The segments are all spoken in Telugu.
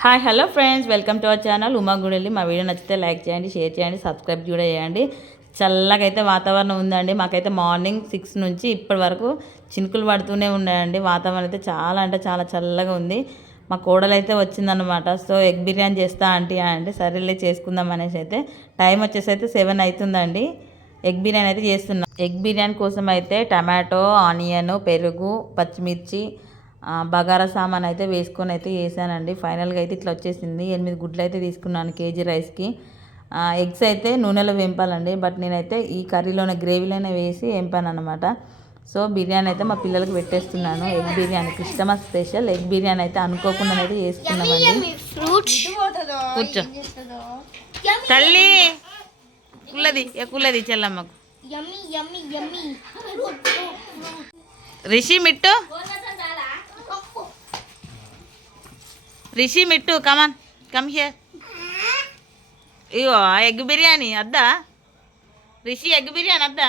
Hi hello friends welcome to our channel. Uma Gudelli. మా వీడియో నచ్చితే లైక్ చేయండి షేర్ చేయండి సబ్స్క్రైబ్ కూడా చేయండి. చల్లగా అయితే వాతావరణం ఉందండి. మాకైతే మార్నింగ్ సిక్స్ నుంచి ఇప్పటి వరకు చినుకులు పడుతూనే ఉన్నాయండి. వాతావరణం అయితే చాలా అంటే చాలా చల్లగా ఉంది. మా కోడలు అయితే వచ్చిందనమాట సో ఎగ్ బిర్యానీ చేస్తా ఆంటీ అంటే సరేలే చేసుకుందాం అనేసి అయితే టైం వచ్చేసి అయితే సెవెన్ అవుతుందండి. ఎగ్ బిర్యానీ అయితే చేస్తున్నాం. ఎగ్ బిర్యానీ కోసం అయితే టమాటో ఆనియన్ పెరుగు పచ్చిమిర్చి బగారా సామాన్ అయితే వేసుకొని అయితే వేసానండి ఫైనల్గా అయితే ఇట్లా వచ్చేసింది. ఎనిమిది గుడ్లు అయితే తీసుకున్నాను కేజీ రైస్కి. ఆ, ఎగ్స్ అయితే నూనెలో వేంపాలండి. బట్ నేనైతే ఈ కర్రీలోనే గ్రేవీలోనే వేసి వేంపాను అనమాట సో బిర్యానీ అయితే మా పిల్లలకి పెట్టేస్తున్నాను. Egg biryani Christmas special egg biryani అయితే అనుకోకుండా అయితే చేసుకున్నామండి. ఫ్రూట్స్ కూర్చో. తల్లి కుల్లది ఏ కుల్లది చెల్లమ్మకు? Yummy yummy yummy Rishi Mittu. Rishi Mittu come on come here ego egg biryani అద్దా? రిషి ఎగ్ బిర్యానీ అద్దా?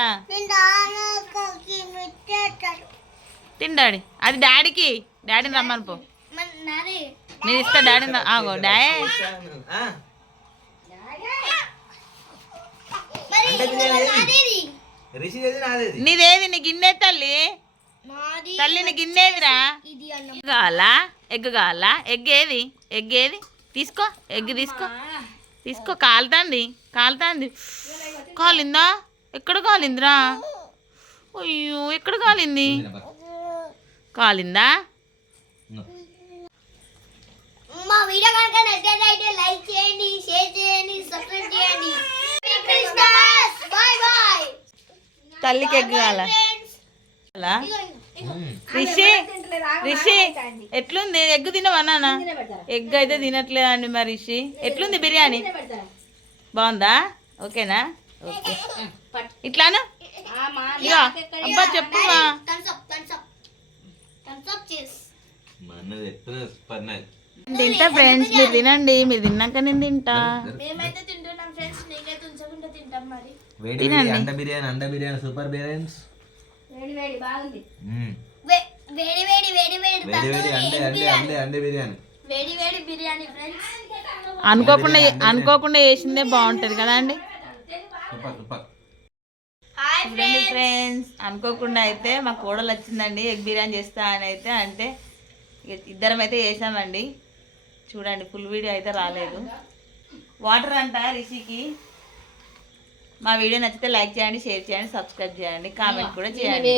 తిండాడి. అది డాడీకి. డాడీని రమ్మను పో. నేను ఇస్తా డాడీని ఆగో డాడీ నీదేది? నీ గిన్నె తల్లి. నాది తల్లి నీ గిన్నెదిరా ఎగ్ కావాలా? ఎగ్ కావాలా? ఎగ్ ఏది? ఎగ్ ఏది? తీసుకో ఎగ్ తీసుకో. తీసుకో కాలుతాంది కాలుతాంది. కాలిందా? ఎక్కడ కాలిందిరా? అయ్యో ఎక్కడ కాలింది? కాలిందా? మా వీడియో కనుక నచ్చినట్లయితే లైక్ చేయండి షేర్ చేయండి సబ్స్క్రైబ్ చేయండి. Bye bye. తల్లికి ఎగ్ కావాలా? కావాలా? రిషి రిషి ఎట్లుంది? ఎగ్ తినవా నాన్న? ఎగ్ అయితే తినట్లేదండి మరి రిషి. ఎట్లుంది బిర్యానీ? బాగుందా? ఓకేనా? ఓకే. ఇట్లాను? అబ్బా పడినది తింటా ఫ్రెండ్స్ మీరు తినండి. మీరు తిన్నాక నేను తింటా. మేమైతే తింటున్నాం ఫ్రెండ్స్ నీకైతే ఉంచకుండా తింటాం మరి. వేడి తినండి. వేడి అండ బిర్యానీ అండ బిర్యానీ సూపర్ బిర్యానీ. వేడి వేడి. వేడి వేడి అండే అండే బిర్యానీ. అండే అండే బిర్యానీ. వేడి వేడి బిర్యానీ ఫ్రెండ్స్ అనుకోకుండా అనుకోకుండా వేసిందే బాగుంటుంది కదా అండి? ఫ్రెండ్స్ అనుకోకుండా అయితే మా కోడలు వచ్చిందండి ఎగ్ బిర్యానీ చేస్తా అని అయితే అంటే ఇద్దరం అయితే చేసామండి. చూడండి ఫుల్ వీడియో అయితే రాలేదు. వాటర్ అంట రిషికి. మా వీడియో నచ్చితే లైక్ చేయండి షేర్ చేయండి సబ్స్క్రైబ్ చేయండి కామెంట్ కూడా చేయండి.